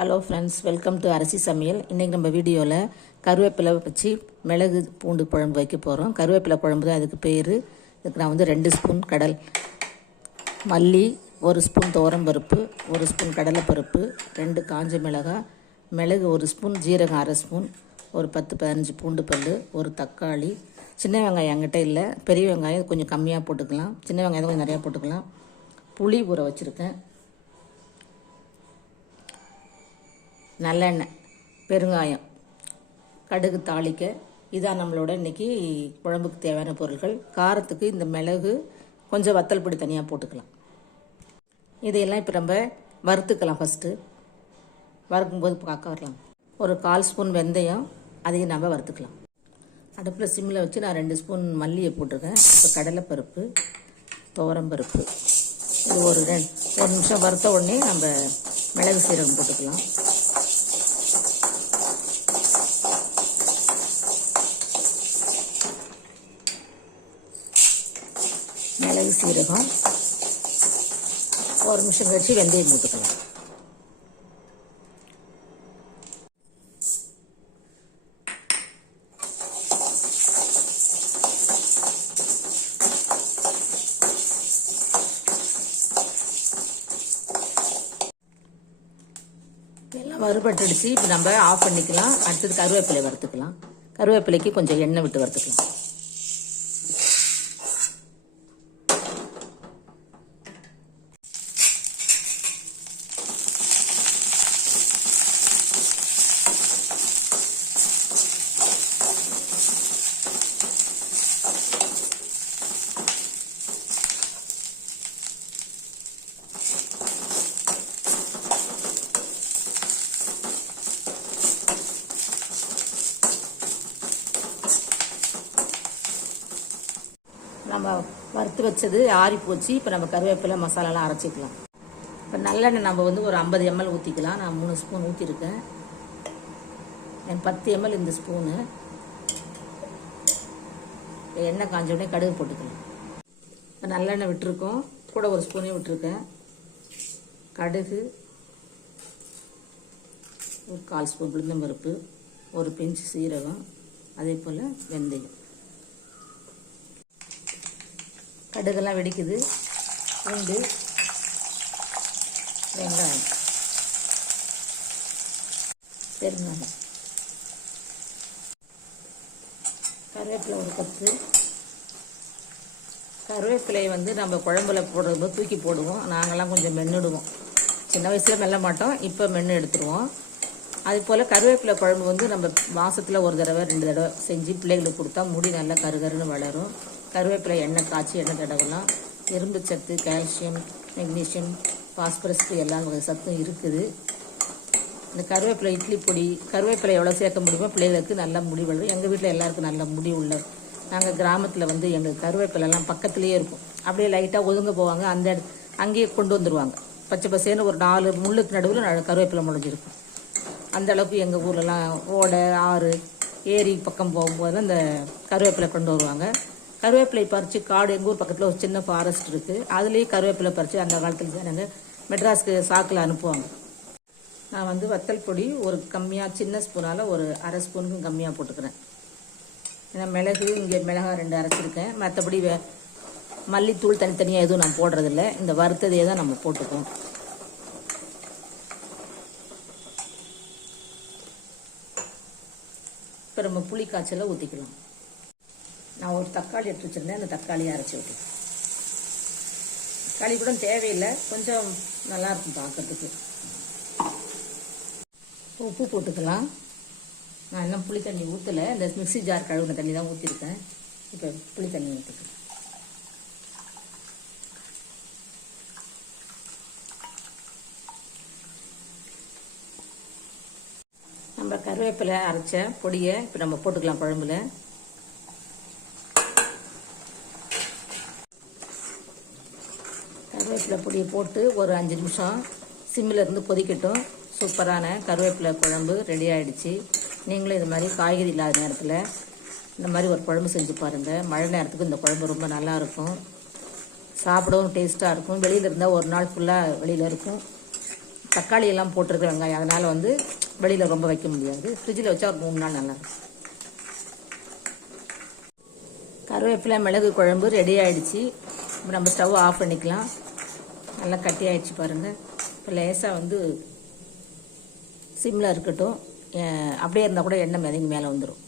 Hello friends welcome to அரிசி சமையல் இன்றைக்கி நம்ம வீடியோவில் கருவேப்பிலை வச்சு மிளகு பூண்டு குழம்பு வைக்க போகிறோம் கருவேப்பிலை குழம்பு தான் அதுக்கு பேர். இதுக்கு நான் வந்து ரெண்டு ஸ்பூன் கடல் மல்லி ஒரு ஸ்பூன் பருப்பு ஒரு ஸ்பூன் கடலைப்பருப்பு ரெண்டு காஞ்ச மிளகாய் மிளகு ஒரு ஸ்பூன் ஜீரகம் அரை ஸ்பூன் ஒரு பத்து பதினஞ்சு பூண்டு பல் ஒரு தக்காளி. சின்ன வெங்காயம் என்கிட்ட இல்லை. பெரிய வெங்காயம் கொஞ்சம் கம்மியாக போட்டுக்கலாம். சின்ன வெங்காயம் கொஞ்சம் நிறையா போட்டுக்கலாம். புளி ஊற வச்சுருக்கேன். நல்லெண்ணெய் பெருங்காயம் கடுகு தாளிக்க. இதான் நம்மளோட இன்றைக்கி குழம்புக்கு தேவையான பொருட்கள் காரத்துக்கு இந்த மிளகு கொஞ்சம் வத்தல் பொடி தனியாக போட்டுக்கலாம். இதையெல்லாம் இப்போ நம்ம வறுத்துக்கலாம் ஃபஸ்ட்டு வறுக்கும்போது பார்க்க வரலாம். ஒரு கால் ஸ்பூன் வெந்தயம் அதையும் நம்ம வறுத்துக்கலாம். அடுப்பில் சிம்மில் வச்சு நான் ரெண்டு ஸ்பூன் மல்லியை போட்டிருக்கேன். இப்போ கடலைப்பருப்பு துவரம்பருப்பு. இது ஒரு ரெண்டு ஒரு நிமிஷம் வறுத்த உடனே நம்ம மிளகு சீரகம் போட்டுக்கலாம். மிளகு சீரகம் ஒரு நிமிஷம் கழிச்சு வெந்தயம் போட்டுக்கலாம். எல்லாம் வறுபட்டுடுச்சு. இப்போ நம்ம ஆஃப் பண்ணிக்கலாம். அடுத்தது கருவேப்பிலை வறுத்துக்கலாம். கருவேப்பிலைக்கு கொஞ்சம் எண்ணெய் விட்டு வறுத்துக்கலாம். நம்ம வறுத்து வச்சது ஆறி போச்சு. இப்போ நம்ம கருவேப்பிலை மசாலாலாம் அரைச்சிக்கலாம். இப்போ நல்லெண்ணெய் நம்ம வந்து ஒரு ஐம்பது எம்எல் ஊற்றிக்கலாம் நான் மூணு ஸ்பூன் ஊற்றிருக்கேன் என் பத்து எம்எல் இந்த ஸ்பூனு. இப்போ எண்ணெய் காஞ்ச உடனே கடுகு போட்டுக்கலாம். இப்போ நல்லெண்ணெய் விட்டுருக்கோம். கூட ஒரு ஸ்பூனே விட்டுருக்கேன். கடுகு. ஒரு கால் ஸ்பூன் உளுந்தம்பருப்பு. ஒரு பிஞ்சு சீரகம். அதே போல் வெந்தயம். கடுகெல்லாம் வெடிக்குது. பூண்டு வெங்காயம் பெருங்காயம் கருவேப்பிலை ஒரு பத்து கருவேப்பிலையை வந்து நம்ம குழம்புல போடுறப்போ தூக்கி போடுவோம். நாங்கள்லாம் கொஞ்சம் மென்னுடுவோம். சின்ன வயசில் மெல்ல மாட்டோம். இப்போ மென்று எடுத்துருவோம். அது போல் கருவேப்பிலை குழம்பு வந்து நம்ம மாதத்தில் ஒரு தடவை ரெண்டு தடவை செஞ்சு பிள்ளைகளுக்கு கொடுத்தா முடி நல்லா கருகருன்னு வளரும். கருவேப்பிலை எண்ணெய் காய்ச்சி எண்ணெய் தடவலாம் இரும்பு சத்து கால்சியம் மெக்னீஷியம் பாஸ்பரஸ் எல்லா வகை சத்தும் இருக்குது. இந்த கருவேப்பிலை இட்லி பொடி கருவேப்பிலை எவ்வளோ சேர்க்க முடியுமோ பிள்ளைகளுக்கு நல்லா முடி வளரும் எங்கள் வீட்டில் எல்லாருக்கும் நல்ல முடி உள்ள நாங்கள் கிராமத்தில் வந்து எங்கள் கருவேப்பிலெல்லாம் பக்கத்துலேயே இருக்கும். அப்படியே லைட்டாக ஒதுங்க போவாங்க. அந்த அங்கேயே கொண்டு வந்துடுவாங்க பச்சை பசேன்னு ஒரு நாலு முள்ளுக்கு நடுவில் கருவேப்பிலை முளைஞ்சிருக்கும். அந்த அளவுக்கு எங்கள் ஊர்லலாம் ஓடை ஆறு ஏரி பக்கம் போகும்போது அந்த கருவேப்பிலை கொண்டு வருவாங்க. கருவேப்பிலை பறித்து காடு எங்கள் ஊர் பக்கத்தில் ஒரு சின்ன ஃபாரஸ்ட் இருக்குது அதுலேயே கருவேப்பிலை பறித்து அந்த காலத்தில் தான் நாங்கள் மெட்ராஸ்க்கு சாக்கில் அனுப்புவாங்க. நான் வந்து வத்தல் பொடி ஒரு கம்மியாக சின்ன ஸ்பூனால் ஒரு அரை ஸ்பூனுக்கும் கம்மியாக போட்டுக்கிறேன். ஏன்னா மிளகு இங்கே மிளகாய் ரெண்டு அரைச்சிருக்கேன். மற்றபடி வே மல்லித்தூள் தனித்தனியாக எதுவும் நான் போடுறதில்ல. இந்த வறுத்ததையே தான் நம்ம போட்டுக்குவோம். இப்போ நம்ம புளி காய்ச்சலை ஊற்றிக்கலாம் நான் ஒரு தக்காளி எடுத்து வச்சுருந்தேன். அந்த தக்காளியை அரைச்சி விட்டேன். தக்காளி கூட தேவையில்லை. கொஞ்சம் நல்லா இருக்கும் பார்க்கறதுக்கு. உப்பு போட்டுக்கலாம். நான் இன்னும் புளி தண்ணி ஊற்றலை இந்த மிக்ஸி ஜார் கழுவுன தண்ணி தான் ஊற்றிருக்கேன் இப்போ புளி தண்ணி ஊற்றிக்கலாம் நம்ம கருவேப்பிலை அரைச்ச பொடியை இப்போ நம்ம போட்டுக்கலாம் குழம்புல. கருவேப்பிலை பொடியை போட்டு ஒரு அஞ்சு நிமிஷம் சிம்மில் இருந்து கொதிக்கட்டும். சூப்பரான கருவேப்பிலை குழம்பு ரெடி ஆகிடுச்சு நீங்களும் இது மாதிரி காய்கறி இல்லாத நேரத்தில் இந்த மாதிரி ஒரு குழம்பு செஞ்சு பாருங்கள் மழை நேரத்துக்கு இந்த குழம்பு ரொம்ப நல்லாயிருக்கும் சாப்பிடவும் டேஸ்ட்டாக இருக்கும். வெளியில் இருந்தால் ஒரு நாள் ஃபுல்லாக வெளியில் இருக்கும். தக்காளி எல்லாம் போட்டிருக்க வெங்காயம் அதனால் வந்து வெளியில் ரொம்ப வைக்க முடியாது. ஃப்ரிட்ஜில் வச்சா ஒரு மூணு நாள் நல்லா கருவேப்பிலை மிளகு குழம்பு ரெடி ஆகிடுச்சி இப்போ நம்ம ஸ்டவ் ஆஃப் பண்ணிக்கலாம். நல்லா கட்டி ஆயிடுச்சு பாருங்கள் இப்போ லேசாக வந்து சிம்மில் இருக்கட்டும். அப்படியே இருந்தால் கூட எண்ணெய் மிதங்கி மேலே வந்துடும்